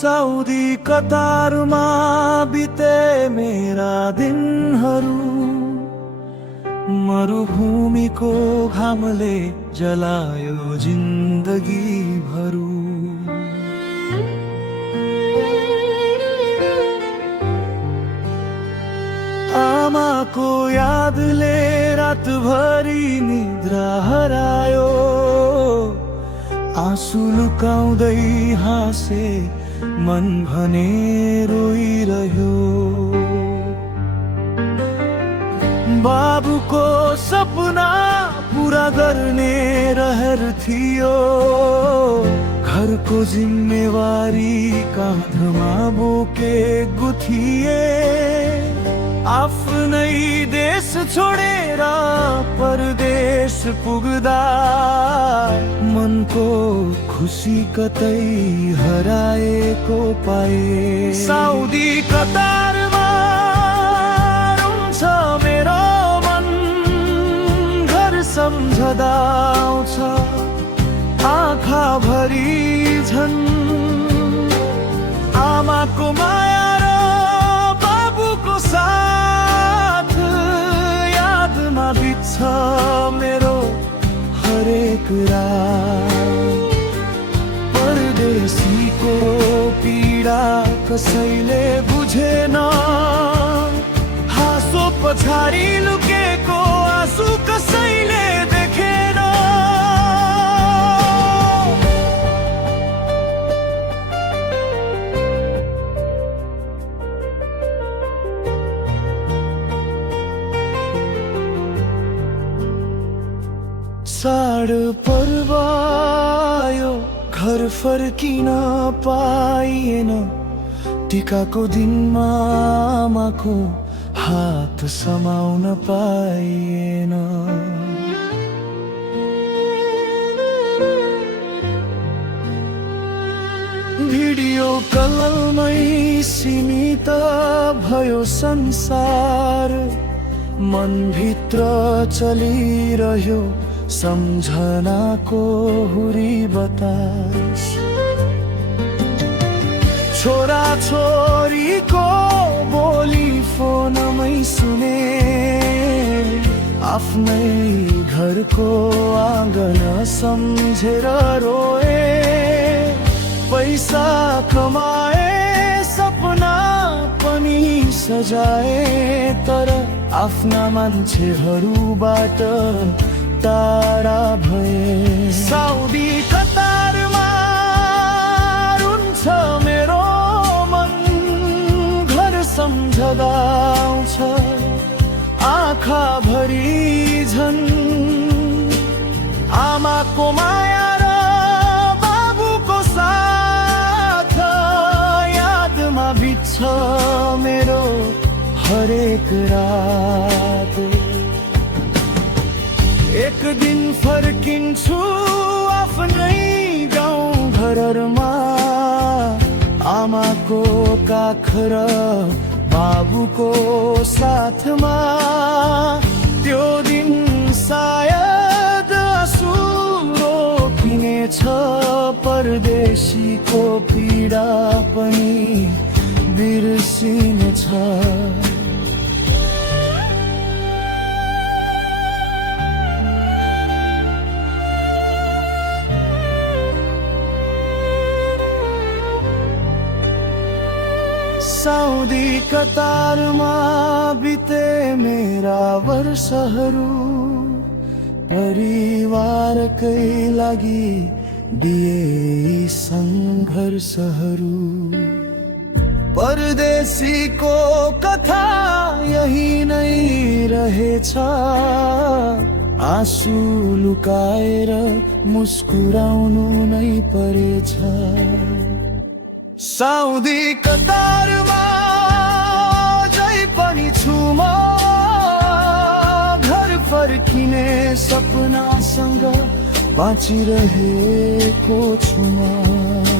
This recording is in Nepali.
साउदी कतारमा बिते मेरा दिनहरू, मरुभूमिको घामले जलायो जिन्दगी भरू। आमाको यादले रातभरि निद्रा हरायो, आँसु लुकाउँदै हाँसे मन भने रोइरह्यो। बाबुको सपना पूरा गर्ने रहर थियो, घरको जिम्मेवारी काँधमा बोकेको थिए। आफ्नै देश छोडेर परदेश पुग्दा मनको खुसी कतै हराएको पाए। साउदी कतारमा रुन्छ मेरो मन, घर सम्झदा आउँछ आँखा भरि झन्। आमाको माया र बाबुको साथ यादमा बित्छ मेरो हरेक रात। परदेशीको पीडा कसैले बुझेन, हाँसो पछाडि लुकेको आँसु कसैले देखेन। चाडपर्व आयो, घर फर्किन पाइएन। टिकाको दिनमा आमाको हात समाउन पाइएन। भिडियो कलमै सीमित भयो संसार, मनभित्र चलिरह्यो सम्झनाको हुरी बतास। छोरा छोरीको बोली फोनमै सुने, आफ्नै घरको आँगन सम्झेर रोए। पैसा कमाए सपना पनि सजाए, तर आफ्ना मान्छेहरूबाट टाढा भए। साउदी कतारमा रुन्छ मेरो मन, घर सम्झदा आउँछ आँखा भरि झन्। आमाको माया र बाबुको साथ यादमा बित्छ मेरो हरेक रात। एक दिन फर्किन्छु आफ्नै गाउँ घरमा, आमाको काख र बाबुको साथमा। त्यो दिन सायद आँसु रोकिनेछ, परदेशीको पीडा पनि बिर्सिनेछ। साउदी कतारमा बिते मेरा वर्षहरू, परिवारकै लागि दिए सङ्घर्षहरू। परदेशीको कथा यही नै रहेछ, आँसु लुकाएर मुस्कुराउनु नै परेछ। साउदी कतारमा जै पनि छु म, घर फर्किने सपनासँग बाँचिरहेको छु म।